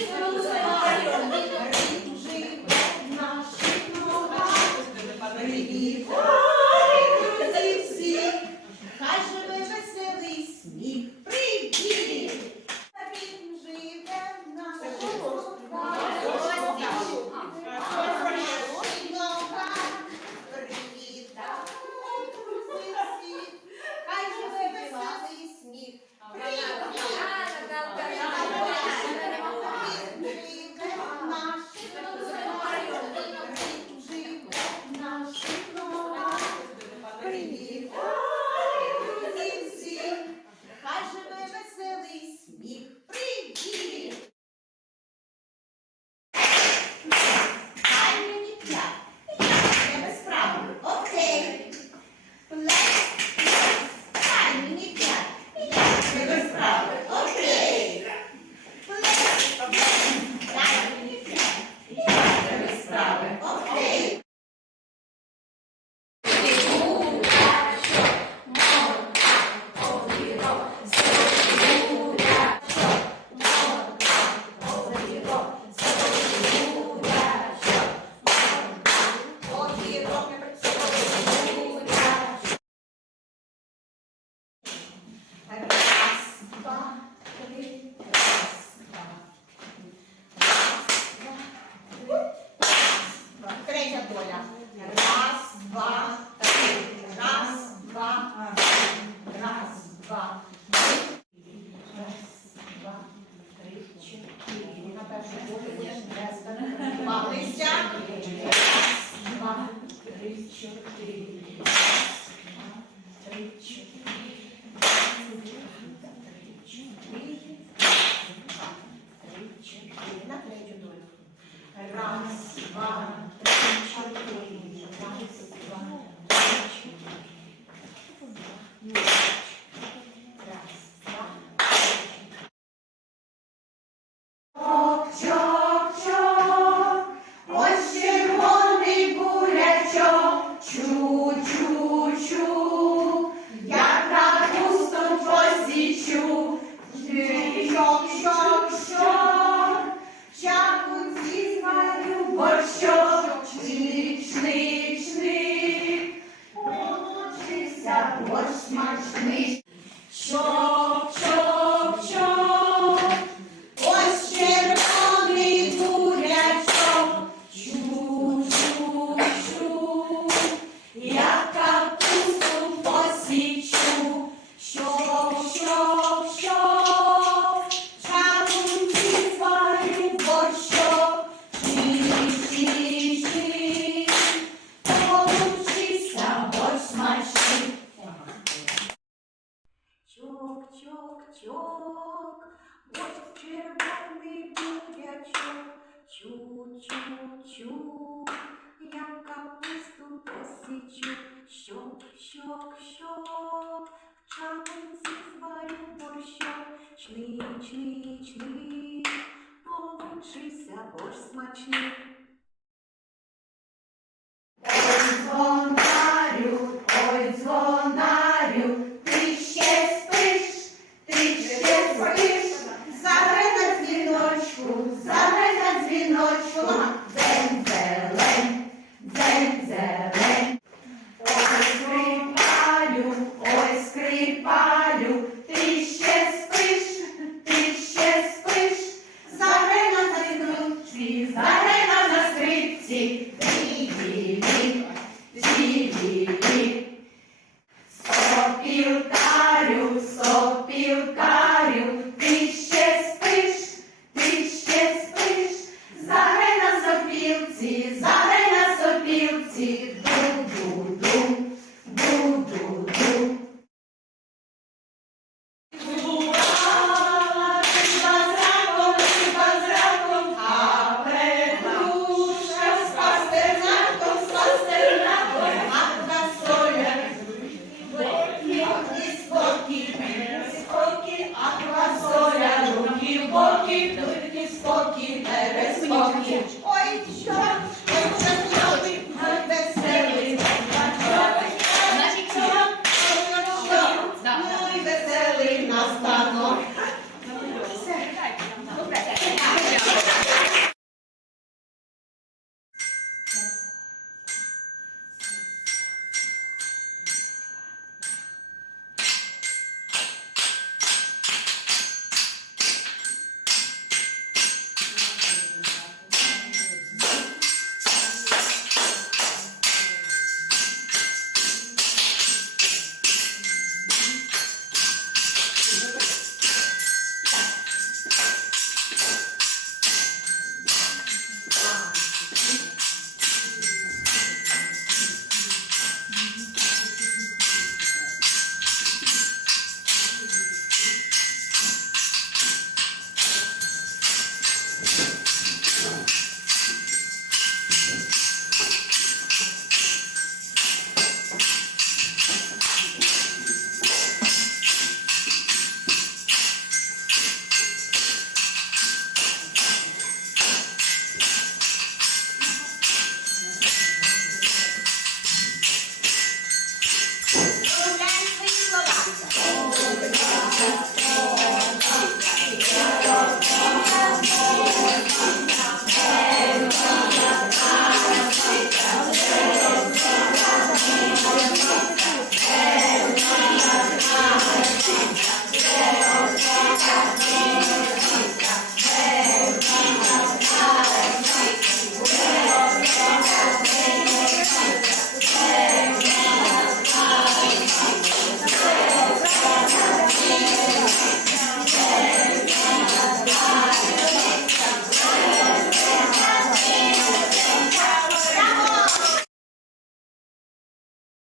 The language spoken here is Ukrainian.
Thank you. доля. Раз, два, три. Раз, два, три. Раз, два. три. Раз, два, три, чотири. На першу долю будеш без Малися. Раз, два, три, чотири. Раз, два, три, чотири. Раз, два, три, чотири. Чу-чу-чу, я так густо посічу, що червоний бурячок, чу-чу-чу, я капусту посічу, щок, щок, щок, в чапинці борщок, члі, члі, члі, получився борщ смачний. спокій, тільки спокій, нереспокій. Ой, що? Веселий настану.